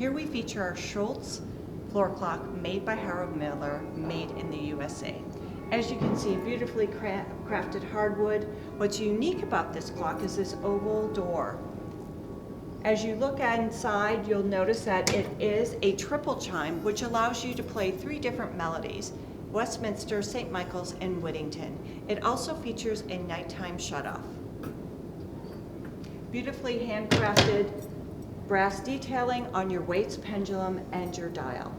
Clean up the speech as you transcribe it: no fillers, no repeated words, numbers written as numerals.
Here we feature our Schultz floor clock made by Harold Miller, made in the USA. As you can see, beautifully crafted hardwood. What's unique about this clock is this oval door. As you look inside, you'll notice that it is a triple chime, which allows you to play 3 different melodies: Westminster, St. Michael's, and Whittington. It also features a nighttime shutoff. Beautifully handcrafted brass detailing on your weights, pendulum, and your dial.